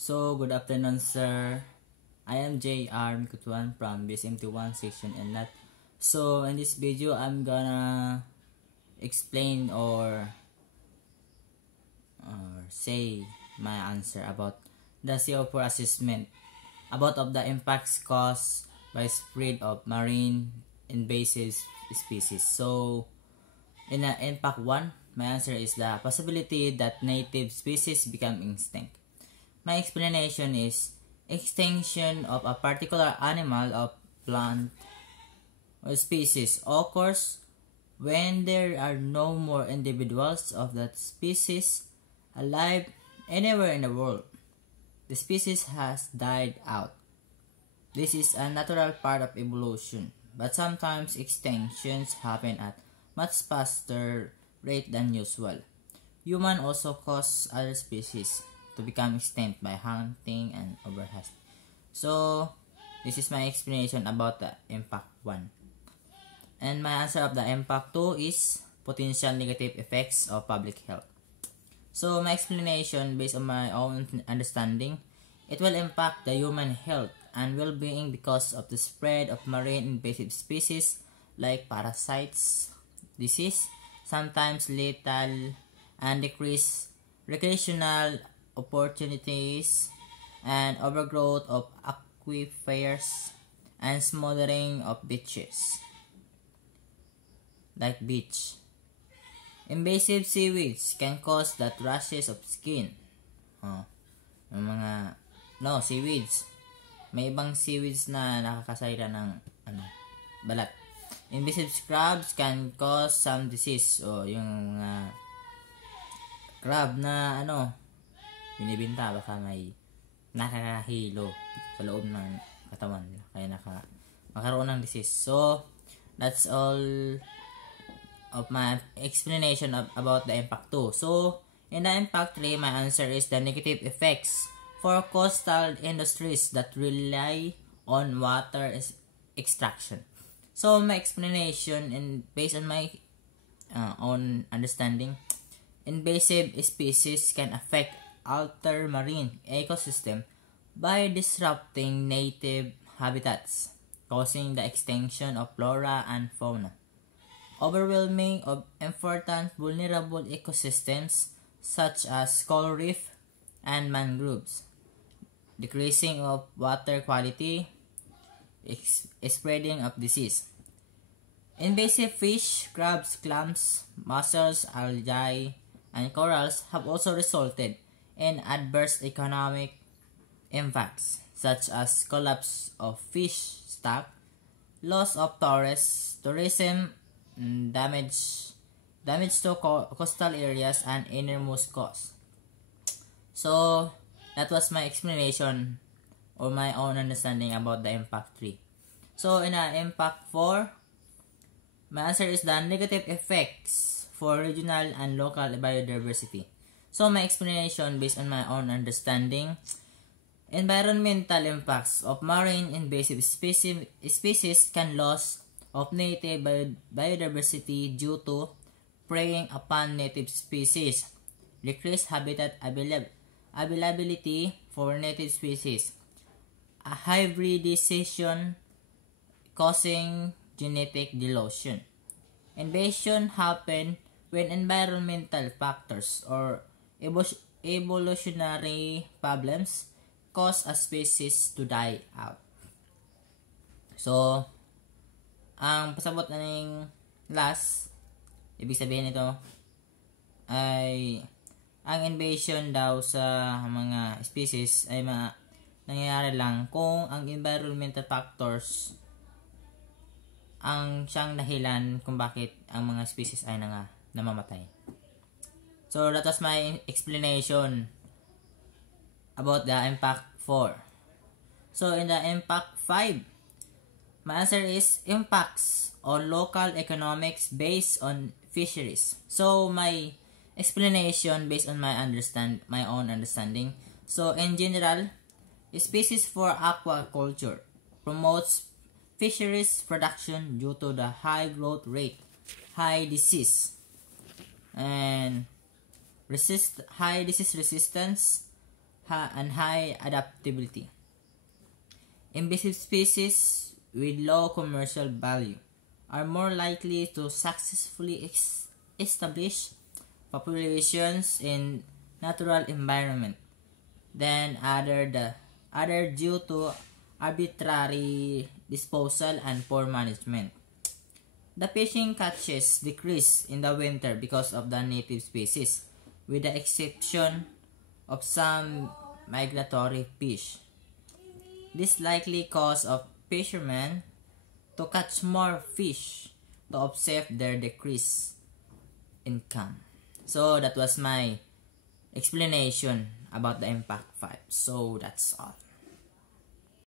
So, good afternoon, sir. I am J.R. Mikutuan from BSMT1 section and that. So, in this video, I'm gonna explain or say my answer about the CO4 assessment about of the impacts caused by spread of marine invasive species. So, in impact 1, my answer is the possibility that native species become extinct. My explanation is extinction of a particular animal or plant or species occurs when there are no more individuals of that species alive anywhere in the world. The species has died out. This is a natural part of evolution, but sometimes extinctions happen at much faster rate than usual. Humans also cause other species to become extinct by hunting and overhunting. So, this is my explanation about the impact 1. And my answer of the impact 2 is potential negative effects of public health. So, my explanation based on my own understanding, it will impact the human health and well-being because of the spread of marine invasive species like parasites, disease, sometimes lethal, and decrease recreational opportunities and overgrowth of aquifers and smothering of beaches like beach. Invasive seaweeds can cause that rashes of skin. Seaweeds. May ibang seaweeds na nakakasayra ng balat. Invasive crabs can cause some disease o yung crab na binibinta baka may nakakahilo sa loob ng katawan nila kaya makaroon ng disease. So that's all of my explanation about the impact 2. So in the impact 3, my answer is the negative effects for coastal industries that rely on water extraction. So my explanation based on my own understanding, invasive species can affect alter marine ecosystem by disrupting native habitats, causing the extinction of flora and fauna, overwhelming of important vulnerable ecosystems such as coral reef and mangroves, decreasing of water quality, spreading of disease. Invasive fish, crabs, clams, mussels, algae, and corals have also resulted in adverse economic impacts such as collapse of fish stock, loss of tourism, damage to coastal areas, and innermost coast. So that was my explanation or my own understanding about the impact 3. So in impact 4, my answer is the negative effects for regional and local biodiversity. So my explanation based on my own understanding, environmental impacts of marine invasive species can lose of native biodiversity due to preying upon native species, decreased habitat availability for native species, a hybridization causing genetic dilution. Invasion happen when environmental factors or evolutionary problems cause a species to die out. So, ang pasabot na ng last, ibig sabihin nito ay ang invasion daw sa mga species ay nangyayari lang kung ang environmental factors ang siyang dahilan kung bakit ang mga species ay namamatay. So that was my explanation about the impact 4. So in the impact 5, my answer is impacts on local economics based on fisheries. So my explanation based on my own understanding. So in general, species for aquaculture promotes fisheries production due to the high growth rate, high disease, and high disease resistance, and high adaptability. Invasive species with low commercial value are more likely to successfully establish populations in natural environment than other due to arbitrary disposal and poor management. The fishing catches decrease in the winter because of the native species, with the exception of some migratory fish. This likely cause of fishermen to catch more fish to offset their decreased income. So that was my explanation about the impact 5. So that's all.